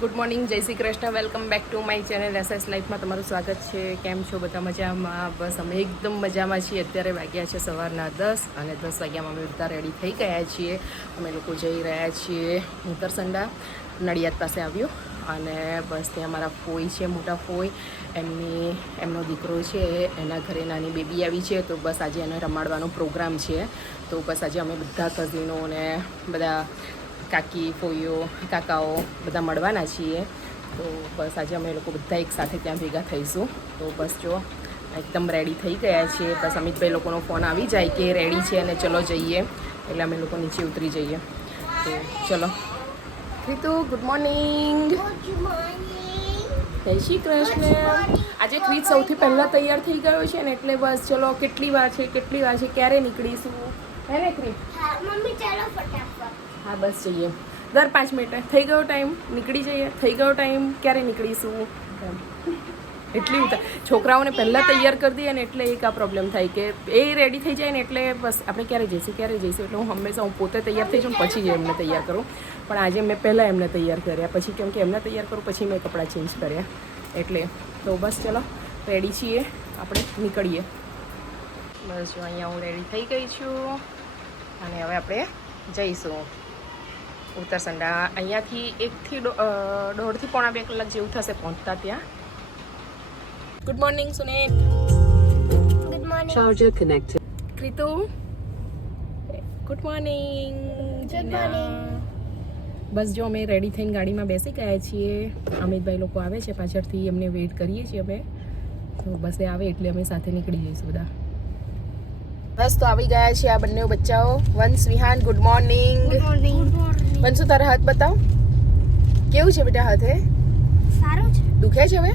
Good morning, Jai Shri Krishna. Welcome back to my channel SS લાઈફમાં તમારું સ્વાગત છે. કેમ છો? બધા મજામાં? બસ અમે એકદમ મજામાં છીએ. અત્યારે વાગ્યા છે સવારના દસ અને દસ વાગ્યામાં અમે બધા રેડી થઈ ગયા છીએ. અમે લોકો જઈ રહ્યા છીએ ઉત્તરસંડા, નડિયાદ પાસે આવ્યો. અને બસ ત્યાં મારા ફોઈ છે, મોટા ફોઈ. એમની, એમનો દીકરો છે, એના ઘરે નાની બેબી આવી છે. તો બસ આજે એને રમાડવાનો પ્રોગ્રામ છે. તો બસ આજે અમે બધા કઝિનો અને બધા કાકી ફોઈઓ, કાકાઓ બધા મળવાના છીએ. તો બસ આજે અમે લોકો બધા એક સાથે ત્યાં ભેગા થઈશું. તો બસ જો, એકદમ રેડી થઈ ગયા છીએ. બસ અમિતભાઈ લોકોનો ફોન આવી જાય કે રેડી છે અને ચલો જઈએ. એટલે અમે લોકો નીચે ઉતરી જઈએ. તો ચલો. ક્રિતુ ગુડ મોર્નિંગ જય શ્રી કૃષ્ણ. આજે ક્વિઝ સૌથી પહેલાં તૈયાર થઈ ગયો છે ને એટલે બસ ચલો, કેટલી વાર છે, કેટલી વાર છે, ક્યારે નીકળીશું? હે ને ક્રિત મમ્મી, ચાલો ફટાફટ. હા, બસ જઈએ. દર પાંચ મિનિટે. થઈ ગયો ટાઈમ, નીકળી જઈએ. થઈ ગયો ટાઈમ, ક્યારે નીકળીશું. એટલી છોકરાઓને પહેલાં તૈયાર કરી દઈએ ને એટલે એક આ પ્રોબ્લેમ થાય કે એ રેડી થઈ જાય ને એટલે બસ આપણે ક્યારે જઈશું ક્યારે જઈશું? એટલે હું હંમેશા હું પોતે તૈયાર થઈ જાઉં પછી જ એમને તૈયાર કરું. પણ આજે મેં પહેલાં એમને તૈયાર કર્યા. પછી કેમ કે એમને તૈયાર કરું, પછી મેં કપડાં ચેન્જ કર્યા. એટલે, તો બસ ચલો રેડી છીએ. આપણે નીકળીએ. બસ જો અહીંયા હું રેડી થઈ ગઈ છું. અને હવે આપણે જઈશું. ઉત્તરસંડા અહીંયાથી એકથી દોઢથી પોણા બે કલાક જેવું થશે પહોંચતા ત્યાં. Good morning Sunet good morning charger connected Kritu good morning good morning બસ જો અમે રેડી થઈને ગાડીમાં બેસી ગયા છીએ. અમિતભાઈ લોકો આવે છે પાછળથી એમને વેઇટ કરીએ છીએ અમે. તો બસે આવે એટલે અમે સાથે નીકળી જઈશું બધા. બસ તો આવી ગયા છે આ બંને બચ્ચાઓ. Vansh Vihaan good morning good morning morning તારા હાથ બતાવ. કેવું છે બેટા હાથે? સારું છે. દુખે છે હવે?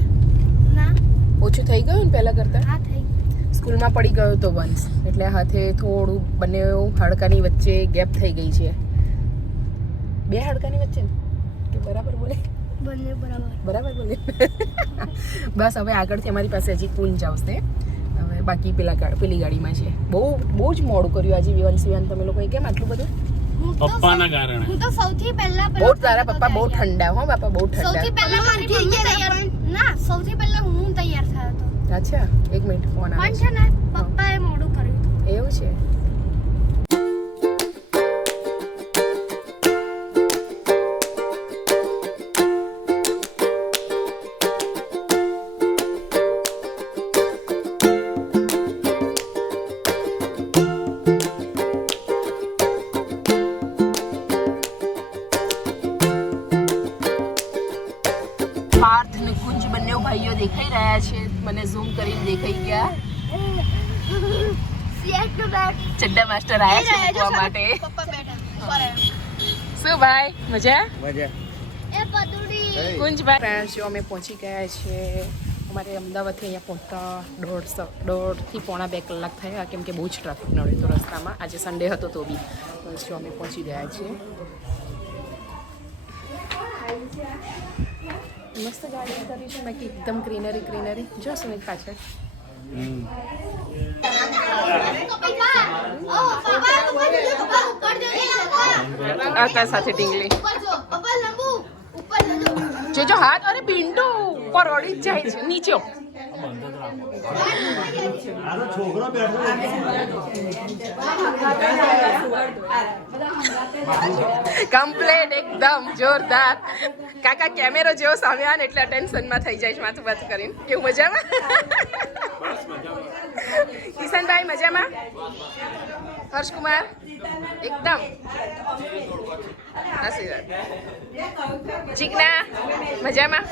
ના. ઓછું થઈ ગયું ને પહેલાં કરતા? હા થઈ સ્કૂલમાં પડી ગયો તો વંશ એટલે હાથે થોડું બંને હાડકાની વચ્ચે ગેપ થઈ ગઈ છે. બે હાડકાની વચ્ચે? કે બરાબર બોલે? બંને બરાબર. બરાબર બોલે? બસ હવે આગળથી અમારી પાસે હજી કુંજ જાવશે હવે બાકી પેલા પેલી ગાડીમાં છે. બહુ બહુ જ મોડું કર્યું આજે વિવાન સિવાન. તમે લોકોએ કેમ આટલું બધું? તો પપ્પાના કારણે. હું તો સૌથી પહેલા બહુ તારા પપ્પા બહુ ઠંડા. હો બાપા બહુ સૌથી પહેલા મારી મમ્મી તૈયાર ના સૌથી પહેલા હું તૈયાર થયો હતો. અચ્છા એક મિનિટ ફોન આવે પણ છે. છે ને પપ્પાએ મોડું કર્યું. એવું છે? ચડ્ડા માસ્ટર આયા છે મૂકવા માટે. શું ભાઈ મજા? મજા. પદુડી. કુંજભાઈ. ફ્રેન્ડ્સ જો અમે પહોંચી ગયા છીએ અમારે અમદાવાદથી અહીંયા પહોંચતા દોઢ દોઢથી પોણા બે કલાક થયા કેમ કે બહુ જ ટ્રાફિક નડ્યો હતો રસ્તામાં. આજે સન્ડે હતો તો બી. બસ જો અમે પહોંચી ગયા છીએ. મસ્ત ગાડી કરી છે બાકી એકદમ ગ્રીનરી ગ્રીનરી જો ને પાછળ. આકાશ સાથે ટીંગલી જોજો, હાથ, અરે, પિંડો ઉપર જ જાય છે. નીચે કમ્પ્લેટ, એકદમ જોરદાર. કાકા, કેમેરો જેવો સામે આવે ને એટલે ટેન્શનમાં થઈ જાય છે માથું વાત કરીને. એવું મજામાં? મજામાં? હર્ષકુમાર? એકદમ. આશીર્વાદ ચીકના મજામાં?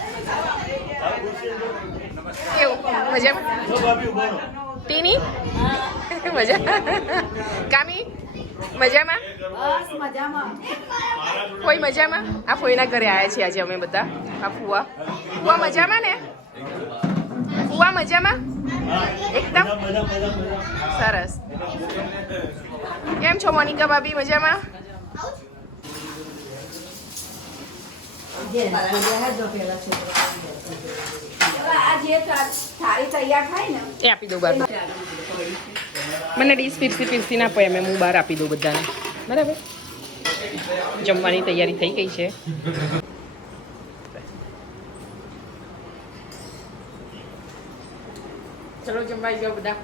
કેવું? મજામાં? ટીની? મજા કામી? મજામાં? કોઈ મજામાં? આ ફોઈના ઘરે આવ્યા છીએ આજે અમે બધા. આ ફુવા. ફુવા મજામાં ને? ફુવા મજામાં? એકદમ સરસ. કેમ છો, મોનિકા ભાભી? મજામાં? એ આપી દઉં બહાર. મને ડીશ પીરસી પીરસી ના પડે એમ હું બહાર આપી દઉં બધાને. બરાબર? જમવાની તૈયારી થઈ ગઈ છે. ચલો જમવા જાઓ બધા.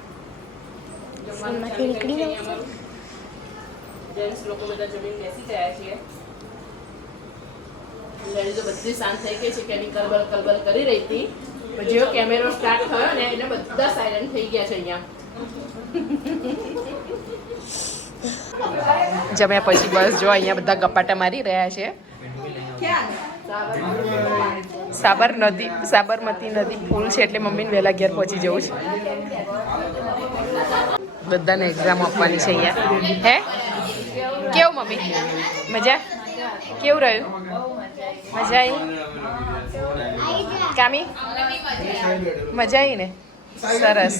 જેન્ટ્સ લોકો બધા જમીન બેસી ગયા છીએ લેડીઝો બધી શાંત થઈ ગઈ છે કે એની કલબલ કલબલ કરી રહી હતી. પણ જેવો કેમેરો સ્ટાર્ટ થયો ને એટલે બધા સાયલન્ટ થઈ ગયા છે અહીંયા. જમ્યા પછી બસ જો અહીંયા બધા ગપાટા મારી રહ્યા છે. સાબર નદી સાબરમતી નદી ફૂલ છે એટલે મમ્મીને વહેલા ઘેર પહોંચી જવું છે. બધાને એક્ઝામ આપવાની છે અહીંયા. હે? કેવું મમ્મી? મજા? કેવું રહ્યું? મજા આવી કામી? મજા આવી ને? સરસ.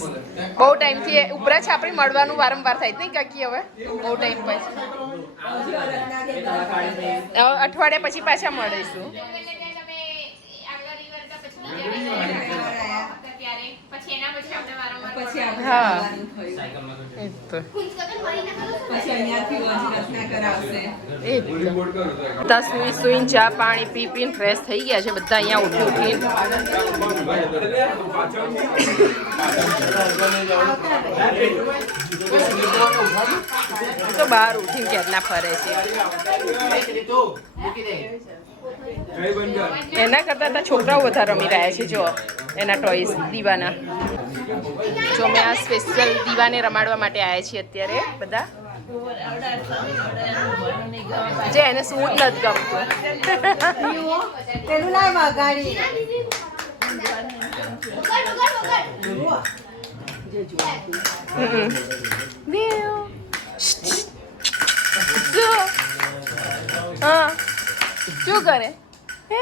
બહુ ટાઈમથી ઉપરા છાપડી મળવાનું વારંવાર થાય. નહીં કાકી હવે? બહુ ટાઈમ પછી. અઠવાડિયા પછી પાછા મળીશું. હા બધા સુઈ સુઈને ચા પાણી પી પીને ફ્રેશ થઈ ગયા છે બધા અહીંયા ઉઠી ઉઠીને. તો બહાર ઉઠીને ક્યારના ફરે છે. એના કરતાં છોકરાઓ બધા રમી રહ્યા છે જો એના ટોયસ દીવાના. જો મેં આ સ્પેશિયલ દીવાને રમાડવા માટે આવ્યા છીએ અત્યારે બધા. જે એને શું જ નથી ગમતું. શું કરે. હે?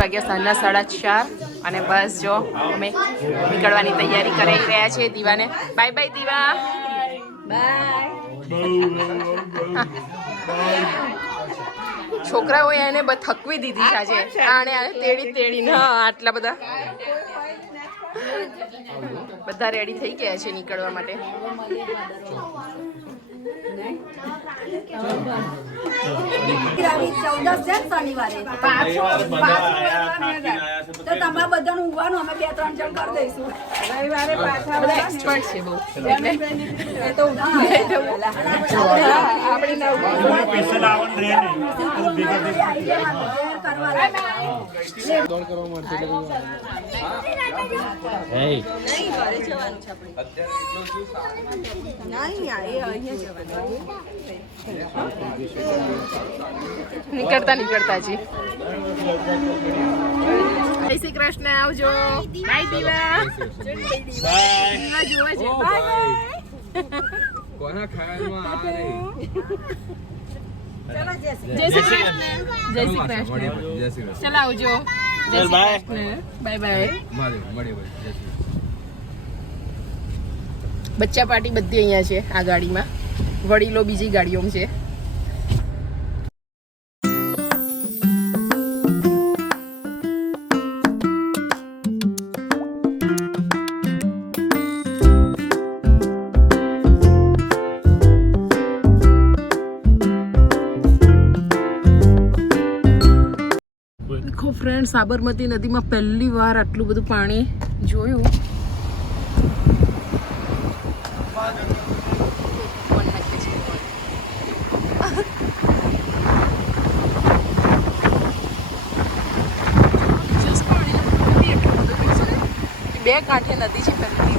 વાગ્યા સાંજના સાડા ચાર અને બસ જો અમે નીકળવાની તૈયારી કરી રહ્યા છે દીવાને. બાય બાય દીવા. છોકરાઓએ એને થકવી દીધી છે આજે. આને તેડી તેડીને હા, આટલા બધા. બધા રેડી થઈ ગયા છે નીકળવા માટે. ચૌદસ છે શનિવારે. તો તમારે બધાનું ઉવાનું અમે બે ત્રણ જણ કરી દઈશું. રવિવારે પાછા બધા એક્સપર્ટ છે બહુ. એટલે એ તો ઉઠી જાય પહેલા. આપણે નીકળતા નીકળતા જી. જય શ્રી કૃષ્ણ આવજો. બાય દીવા. દીવા જોવા છે. કોના ખાવામાં આ જય શ્રી કૃષ્ણ. જય શ્રી કૃષ્ણ. જય શ્રી કૃષ્ણ. ચાલો આવજો. જય શ્રી કૃષ્ણ. Bye bye. મળે મળે ભાઈ જય શ્રી કૃષ્ણ. બચ્ચા પાર્ટી બધી અહીંયા છે આ ગાડીમાં. વડીલો બીજી ગાડીઓમાં છે. ફ્રેન્ડ સાબરમતી નદીમાં પહેલી વાર આટલું બધું પાણી જોયું. બે કાંઠે નદી છે પહેલી.